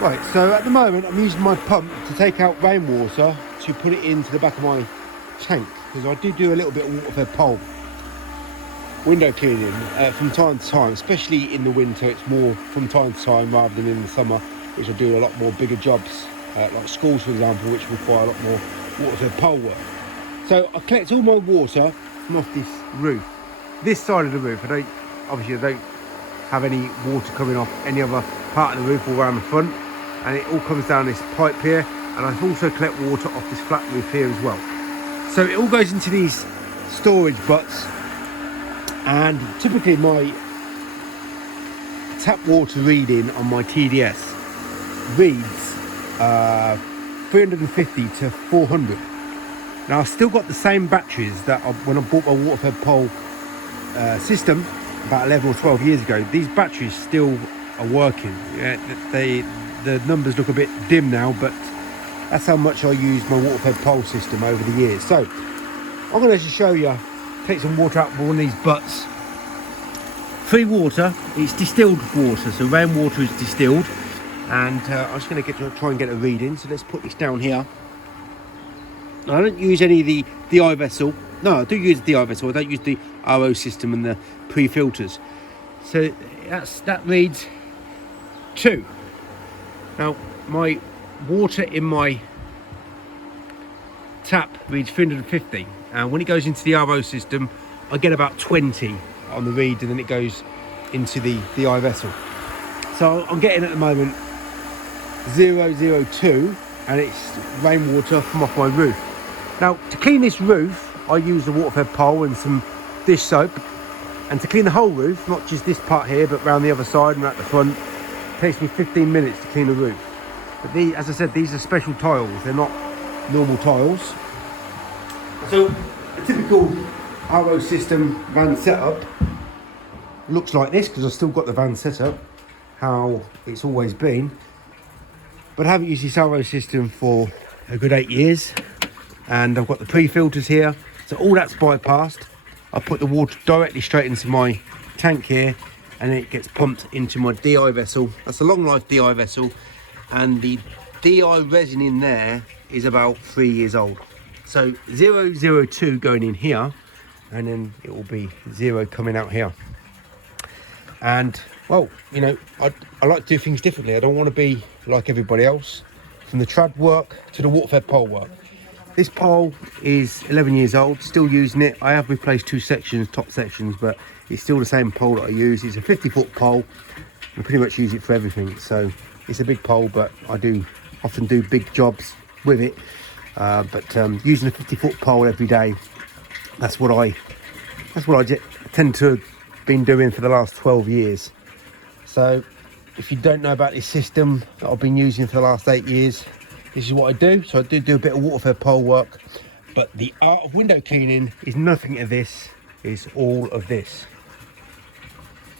Right, so at the moment I'm using my pump to take out rainwater to put it into the back of my tank, because I do a little bit of water fed pole window cleaning from time to time, especially in the winter. It's more from time to time rather than in the summer, which I do a lot more bigger jobs, like schools for example, which require a lot more water fed pole work. So I collect all my water from off this roof. This side of the roof, I don't have any water coming off any other part of the roof or around the front, and it all comes down this pipe here, and I also collect water off this flat roof here as well. So it all goes into these storage butts, and typically my tap water reading on my TDS reads 350 to 400. Now I've still got the same batteries that when I bought my water fed pole system about 11 or 12 years ago. These batteries still are working. Yeah, the numbers look a bit dim now, but that's how much I use my water fed pole system over the years. So I'm going to just show you, take some water out of one of these butts. Free water, it's distilled water, so rainwater is distilled, and I'm just going to try and get a reading. So let's put this down here. I don't use any of the DI vessel. No, I do use the DI vessel. I don't use the RO system and the pre-filters. So that reads 2. Now my water in my tap reads 350, and when it goes into the RO system I get about 20 on the read, and then it goes into the DI vessel. So I'm getting at the moment 002, and it's rainwater from off my roof. Now to clean this roof I use the water fed pole and some dish soap, and to clean the whole roof, not just this part here but round the other side and at the front, it takes me 15 minutes to clean the roof. But these, as I said, these are special tiles, they're not normal tiles. So a typical RO system van setup looks like this, because I've still got the van set up how it's always been, but I haven't used this RO system for a good 8 years, and I've got the pre-filters here, so all that's bypassed. I put the water directly straight into my tank here, and it gets pumped into my DI vessel. That's a long life DI vessel, and the DI resin in there is about 3 years old. So 002 going in here, and then it will be 0 coming out here. And well, you know, I like to do things differently. I don't want to be like everybody else, from the trad work to the water fed pole work. This pole is 11 years old, still using it. I have replaced 2 sections, top sections, but it's still the same pole that I use. It's a 50-foot pole. I pretty much use it for everything. So it's a big pole, but I do often do big jobs with it. Using a 50-foot pole every day, that's what I tend to have been doing for the last 12 years. So if you don't know about this system that I've been using for the last 8 years, this is what I do. So I do a bit of water fed pole work, but the art of window cleaning is nothing of this, it's all of this.